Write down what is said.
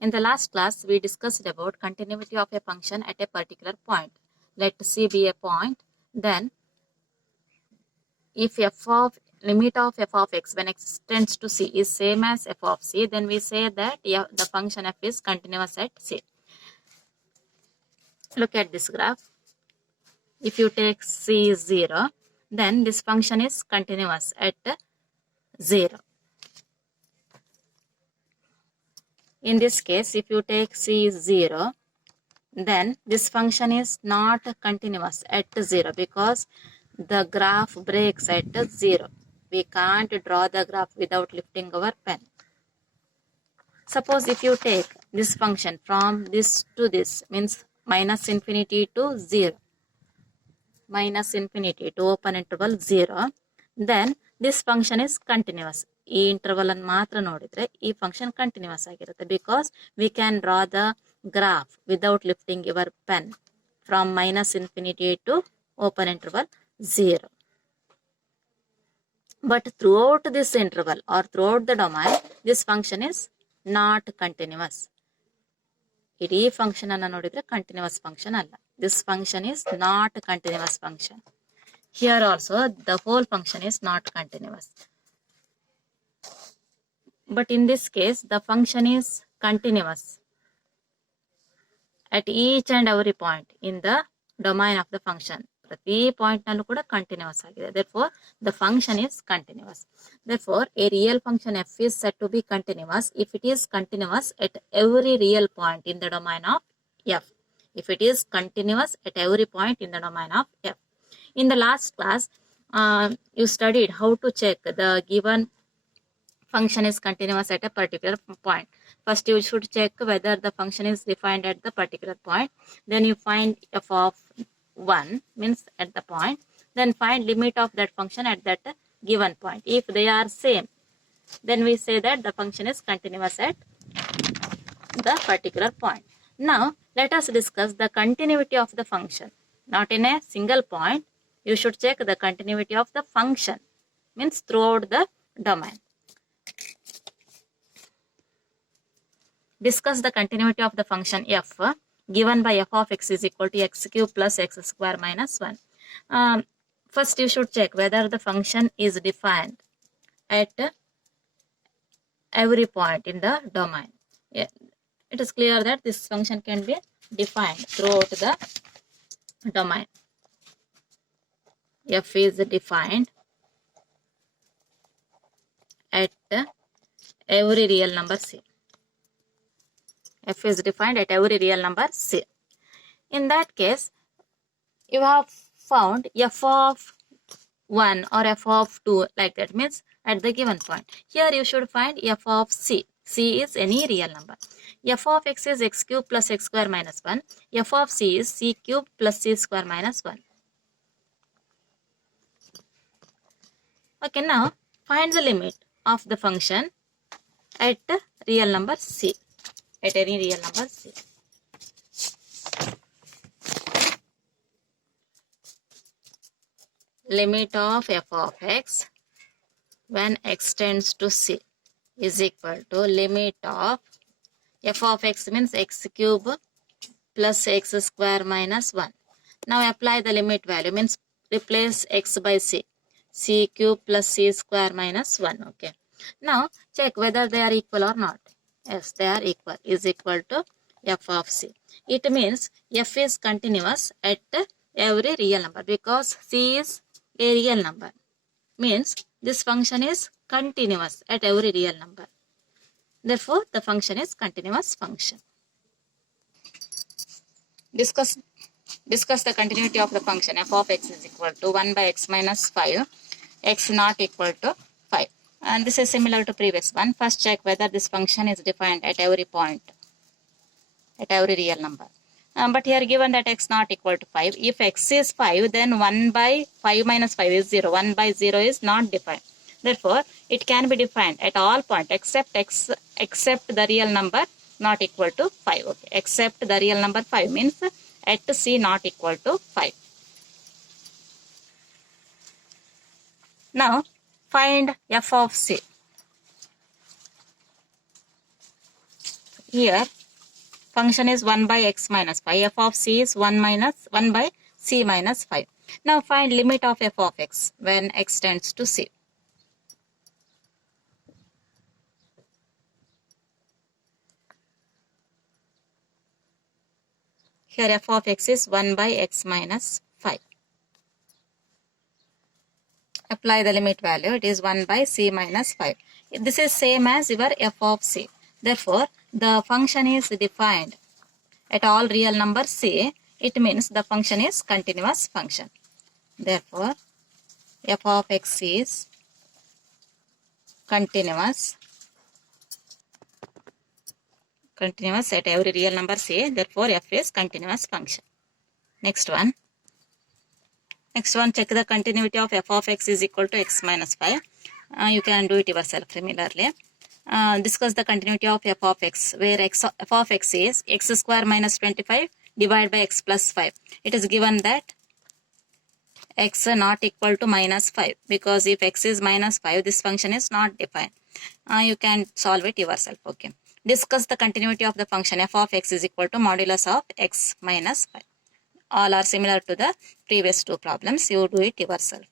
In the last class, we discussed about continuity of a function at a particular point. Let C be a point. Then, if limit of f of x when x tends to c is same as f of c, then we say that the function f is continuous at c. Look at this graph. If you take c is 0, then this function is continuous at 0. In this case, if you take c is 0, then this function is not continuous at 0 because the graph breaks at 0. We can't draw the graph without lifting our pen. Suppose if you take this function from this to this, means minus infinity to 0, minus infinity to open interval 0, then this function is continuous. ಈ interval ಅನ್ನು ಮಾತ್ರ ನೋಡಿದ್ರೆ ಈ function continuous ಆಗಿರುತ್ತೆ because we can draw the graph without lifting your pen from minus infinity to open interval 0. But throughout this interval or throughout the domain, this function is not continuous. ಇಡೀ function ಅನ್ನು ನೋಡಿದ್ರೆ continuous function ಅಲ್ಲ. This function is not continuous function. Here also the whole function is not continuous. But in this case, the function is continuous at each and every point in the domain of the function. ಪ್ರತಿ point ನಲ್ಲೂ ಕೂಡ continuous ಆಗಿದೆ. Therefore, the function is continuous. Therefore, a real function f is said to be continuous if it is continuous at every real point in the domain of f. If it is continuous at every point in the domain of f. In the last class, you studied how to check the given function is continuous at a particular point. First, you should check whether the function is defined at the particular point. Then you find f of 1 means at the point. Then find limit of that function at that given point. If they are same, then we say that the function is continuous at the particular point. Now, let us discuss the continuity of the function. Not in a single point. You should check the continuity of the function. Means throughout the domain. Discuss the continuity of the function f given by f of x is equal to x cube plus x square minus 1. First, you should check whether the function is defined at every point in the domain. It is clear that this function can be defined throughout the domain. F is defined at every real number c. F is defined at every real number c. In that case, you have found f of 1 or f of 2 like that, means at the given point. Here you should find f of c. C is any real number. F of x is x cube plus x square minus 1. F of c is c cube plus c square minus 1. Okay, now find the limit of the function at real number c. At any real number c. Limit of f of x when x tends to c is equal to limit of f of x means x cube plus x square minus 1. Now apply the limit value, means replace x by c. C cube plus c square minus 1. Okay. Now check whether they are equal or not. Yes, they are equal. Is equal to f of c. It means f is continuous at every real number because c is a real number. Means this function is continuous at every real number. Therefore, the function is continuous function. Discuss the continuity of the function f of x is equal to 1 by x minus 5, x not equal to 5. And this is similar to previous one. First check whether this function is defined at every point, at every real number. But here given that x not equal to 5, if x is 5, then 1 by 5 minus 5 is 0. 1 by 0 is not defined. Therefore, it can be defined at all points except the real number not equal to 5. Okay. Except the real number 5 means at c not equal to 5. Now, find f of c. here function is 1 by x minus 5. F of c is 1 by c minus 5. Now find limit of f of x when x tends to c. Here f of x is 1 by x minus 5. Apply the limit value. It is 1 by c minus 5. This is same as your f of c. Therefore, the function is defined at all real numbers c. It means the function is continuous function. Therefore, f of x is continuous at every real number c. Therefore, f is continuous function. Next one, check the continuity of f of x is equal to x minus 5. You can do it yourself similarly. Discuss the continuity of f of x, where f of x is x square minus 25 divided by x plus 5. It is given that x not equal to minus 5, because if x is minus 5, this function is not defined. You can solve it yourself. Okay. Discuss the continuity of the function f of x is equal to modulus of x minus 5. All are similar to the previous two problems. You do it yourself.